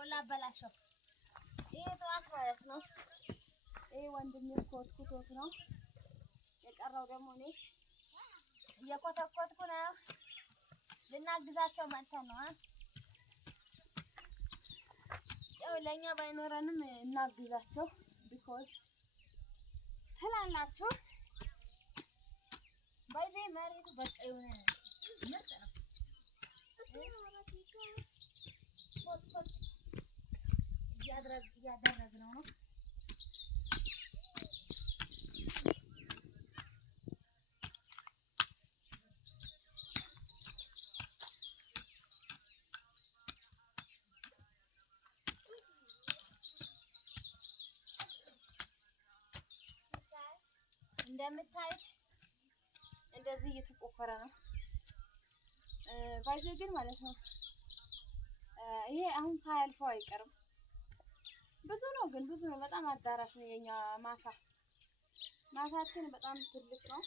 ቆላ አበላሸው። ይሄ ጠዋት ማለት ነው። ይሄ ወንድሜ ኮትኩቶት ነው የቀረው። ደግሞ እኔ እየኮተኮትኩ ነው። ልናግዛቸው መጥተን ነው። ያው ለኛ ባይኖረንም እናግዛቸው ቢኮዝ ትላላችሁ ባይዜ መሬቱ በቃ የሆነ ምርጥ ነው። ኮትኮት እያደረግነው ነው። እንደምታዩት እንደዚህ እየተቆፈረ ነው። ባይዘ ግን ማለት ነው ይሄ አሁን ሳያልፈው አይቀርም። ብዙ ነው ግን ብዙ ነው። በጣም አዳራሽ ነው የኛ ማሳችን በጣም ትልቅ ነው።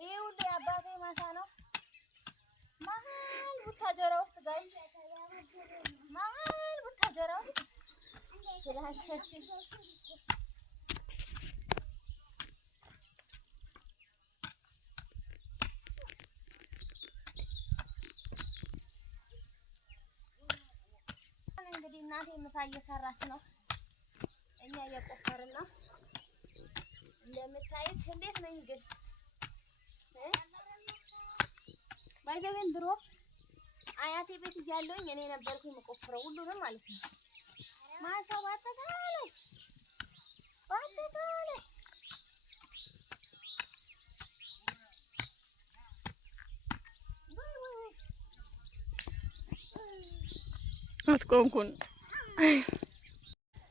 ይሄ ሁሉ የአባቴ ማሳ ነው። መሀል ቡታጀራ ውስጥ ጋይስ መሀል ቡታጀራ ውስጥ ትላላችሁ። እንግዲህ እናቴ ምሳ እየሰራች ነው። እኛ እየቆፈርን ነው። እንደምታዩት እንዴት ነኝ ግን ባይዘን ድሮ አያቴ ቤት እያለሁኝ እኔ ነበርኩ የምቆፍረው ሁሉንም ማለት ነው። ማሳው አጠቃላይ አትቆንኩን።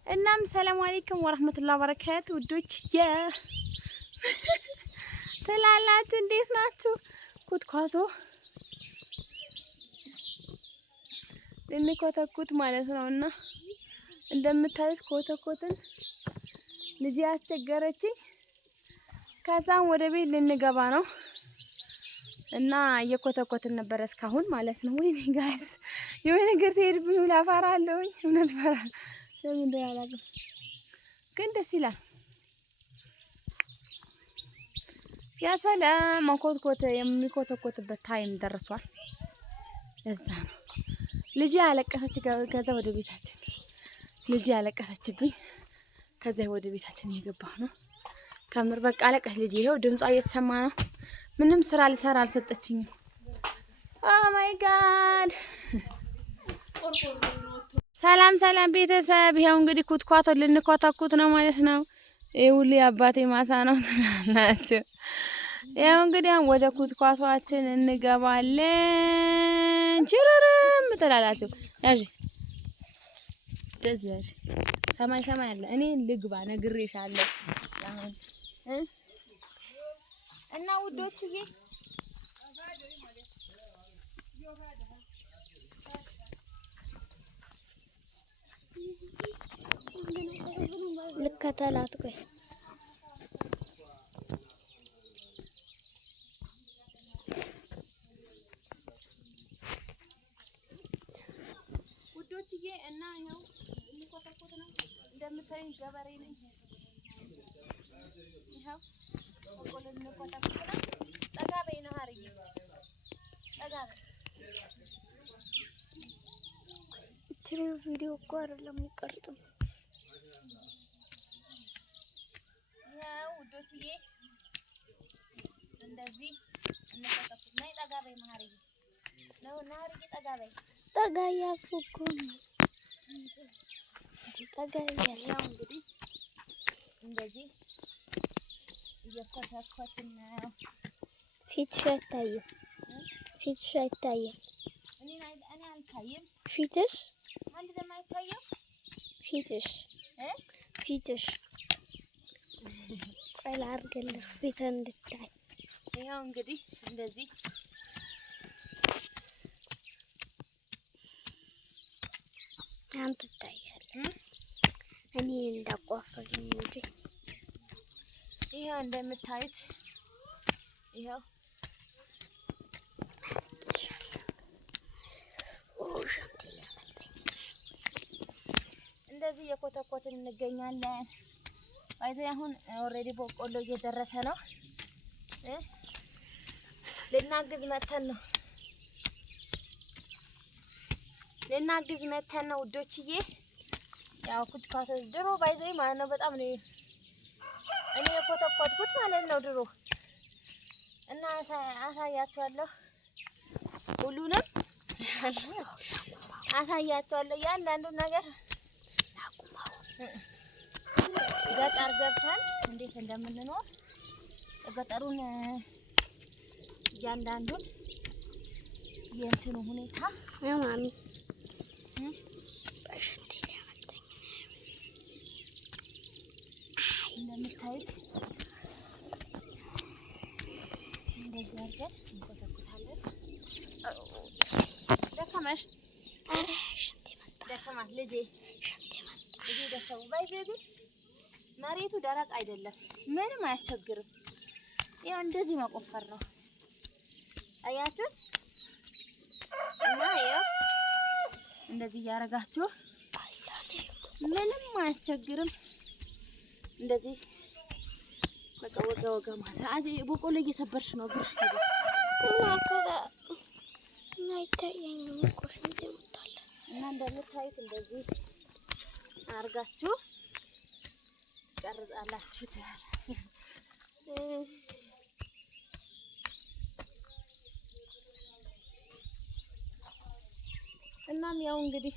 እናም ሰላም አለይኩም ወራህመቱላሂ ወበረካቱ ውዶች ትላላችሁ እንዴት ናችሁ? ኩትኳቶ ልንኮተኩት ማለት ነውና እንደምታዩት ኮተኮትን ልጅ ያስቸገረችኝ። ከዛም ወደ ቤት ልንገባ ነው እና እየኮተኮትን ነበር እስካሁን ማለት ነው። ወይኔ ጋይስ የሆነ ነገር ሲሄድብኝ ላፈራለሁኝ። እውነት ፈራል። ለምን እንደያላቀ ግን ደስ ይላል። ያ ሰላም ኮትኮት የሚኮተኮትበት ታይም ደርሷል። ለዛ ነው ልጅ ያለቀሰች። ከዛ ወደ ቤታችን ልጅ ያለቀሰችብኝ። ከዛ ወደ ቤታችን እየገባሁ ነው። ከምር በቃ አለቀስ ልጅ። ይሄው ድምጿ እየተሰማ ነው። ምንም ስራ ልሰራ አልሰጠችኝም። ኦ ማይ ጋድ። ሰላም ሰላም ቤተሰብ፣ ይሄው እንግዲህ ኩትኳቶ ልንኮተኩት ነው ማለት ነው። ይሄ ሁሉ የአባቴ ማሳ ነው ትላላችሁ። ይሄው እንግዲህ ወደ ኩትኳቷችን እንገባለን። ችርርም ትላላችሁ። ያጂ ደስ ሰማይ አለ። እኔ ልግባ ነግሬሻለሁ እና ውዶችዬ ልከተላት ቆይ ውዶችዬ እና ያው ልንኮተኮት ነው። እንደምታዩኝ ገበሬ ነኝ። ይሄው ቆቆለ ልንኮተኮት ነው። ጠጋ በይ ነው ሀርዬ ጠጋ በይ። ትሪው ቪዲዮ እኮ አይደለም የሚቀርጽም። ያው ውዶችዬ እንደዚህ እንኮተኩት ነው። ጠጋ በይ ሀርዬ ነው ሀርዬ ጠጋ በይ። ጠጋ ያልኩ እኮ ነው። ጠጋ ያለው እንግዲህ እንደዚህ እየኮተኮትን ነው። ፊትሽ አይታይም። ፊትሽ አይታይም። እኔ አልታይም። ፊትሽ አንድ ደም አይታይም። ፊትሽ ቆይ ላድርግልሽ ፊት እንድታይ። ይኸው እንግዲህ እንደዚህ አንተ ታያለህ። እኔ እንዳቆፈኝ እንጂ ይሄው እንደምታዩት ይሄው እንደዚህ የኮተኮትን እንገኛለን። ባይዘይ አሁን ኦሬዲ በቆሎ እየደረሰ ነው። ልናግዝ መተን ነው ውዶችዬ። ያው ኩትኳቶ ድሮ ባይዘይ ማለት ነው በጣም ነው እኔ የኮተኮትኩት ማለት ነው ድሮ እና አሳያችኋለሁ። ሁሉንም አሳያችኋለሁ እያንዳንዱን ነገር ገጠር ገብተን እንዴት እንደምንኖር ገጠሩን እያንዳንዱን የእንትኑ ሁኔታ ማሚ እንደምታዩት እንደዚህ አድርገን እንኮተኩታለን። ደከመሽ? ኧረ ሽንቴ መጣ። ደከማት ልጄ ደከሙ። ባይዘይ መሬቱ ደረቅ አይደለም፣ ምንም አያስቸግርም። ያው እንደዚህ መቆፈር ነው። አያችሁ? እና ያው እንደዚህ እያደረጋችሁ ምንም አያስቸግርም። እንደዚህ በቃ ወጋ ማለት አዚ በቆሎ እየሰበርሽ ነው ግርሽ ይበል እና ከዛ እና ይታየኛል ቆሽ እንደምታለ እና እንደምታዩት እንደዚህ አርጋችሁ ቀርጻላችሁ እናም ያው እንግዲህ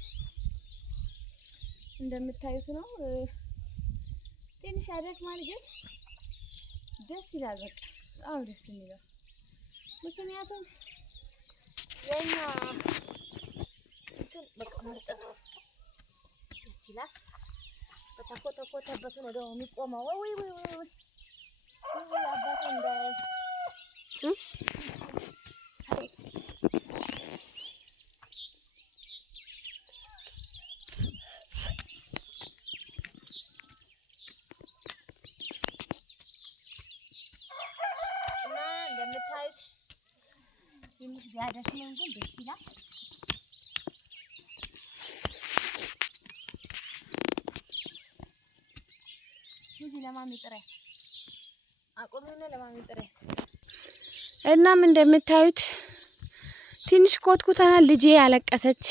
እንደምታዩት ነው። ትንሽ ያደክማል ግን ደስ ይላል። በቃ በጣም ደስ የሚለው ምክንያቱም የኛ እንትን በቃ ምርጥ ነው፣ ደስ ይላል። በተኮተኮተበት ነው ደግሞ የሚቆመው። ወይ አባቴ እንደ እንደምታዩት ትንሽ ቢያደክመን ግን ደስ ይላል። እዚህ ለማሚ ጥሪያት አቆምና ለማሚ ጥሪያት። እናም እንደምታዩት ትንሽ ኮትኩተናል። ልጄ ያለቀሰች።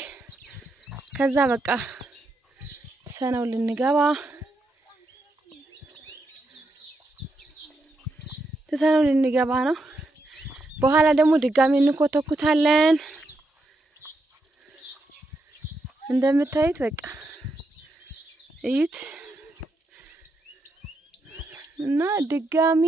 ከዛ በቃ ሰነው ልንገባ ነው። በኋላ ደግሞ ድጋሚ እንኮተኩታለን። እንደምታዩት በቃ እዩት እና ድጋሚ